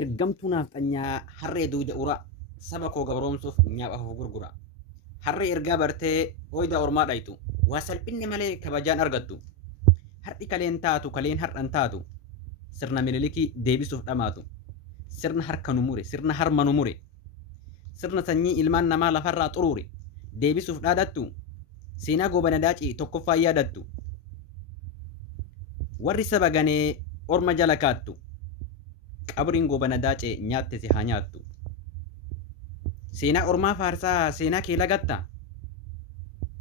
ergamtuu nafxanyaa harree duuda ura saba koo gabroomsuuf nyaaphaaf gurgura. Harree ergaa bartee oyda ormaa dhaytu waa salphinne malee kabajaan argattu. Har'i kaleen taatu kaleen har'an taatu sirna Minilikii deebisuuf dhamaatu. Sirna harka nu mure, sirna harma nu mure, sirna sanyii ilmaan namaa lafarraa xuruure deebisuuf dhaadattu. Seenaa goobana daacii tokkoffaa yaadattu. Warri saba ganee orma jala kaattu. Qabriin goobana daacee nyaatte si haa nyaattu. Seenaa ormaa faarsaa seenaa kee lagatta.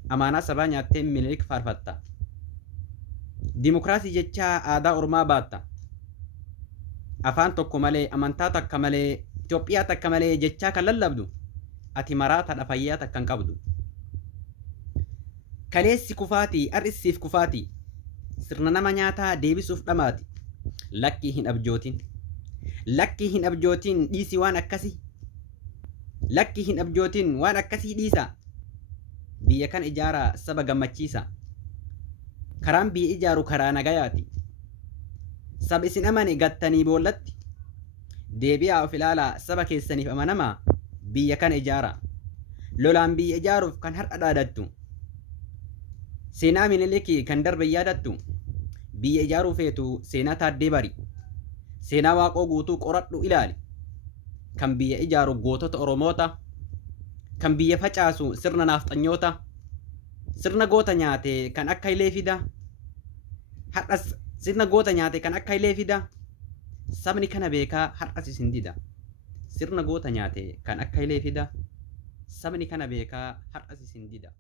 Amaanaa sabaa nyaattee Minilik faarfatta. Dimokiraasii jechaa aadaa ormaa baatta. Afaan tokko malee, amantaa takka malee, Itoophiyaa takka malee jechaa kan lallabdu. Ati maraata dhafayyaa takkan qabdu. Kaleessi kufaatii, har'issiif kufaatii. Sirna nama nyaataa deebisuuf dhamaati. Lakkii hin abjootin. Lakkii hin abjootin dhiisi waan akkasii. Lakkii hin abjootin waan akkasii dhiisa. Biyya kan ijaaraa saba gammachiisa. Karaan biyya ijaaru karaa nagayaati. Saba isin amane gattanii boollatti. Deebi'aa of ilaalaa saba keessaniif amanamaa biyya kan ijaara. Lolaan biyya ijaaruuf kan har'a dhaadattu. Seenaa Minilikii kan darbe yaadattu. Biyya ijaaruu feetu seenaa Taaddee Bari. Seenaa Waaqoo guutuu qoradhu ilaali. Kan biyya ijaaru gootota Oromoota. Kan biyya facaasu sirna nafxanyoota. Sirna goota nyaate kan akka Hilee Fida. Har'as sirna goota nyaate kan akka Hilee Fida. Sabni kana beekaa har'as isin dida. Sirna goota nyaate kan akka Hilee Fida. Sabni kana beekaa har'as isin dida.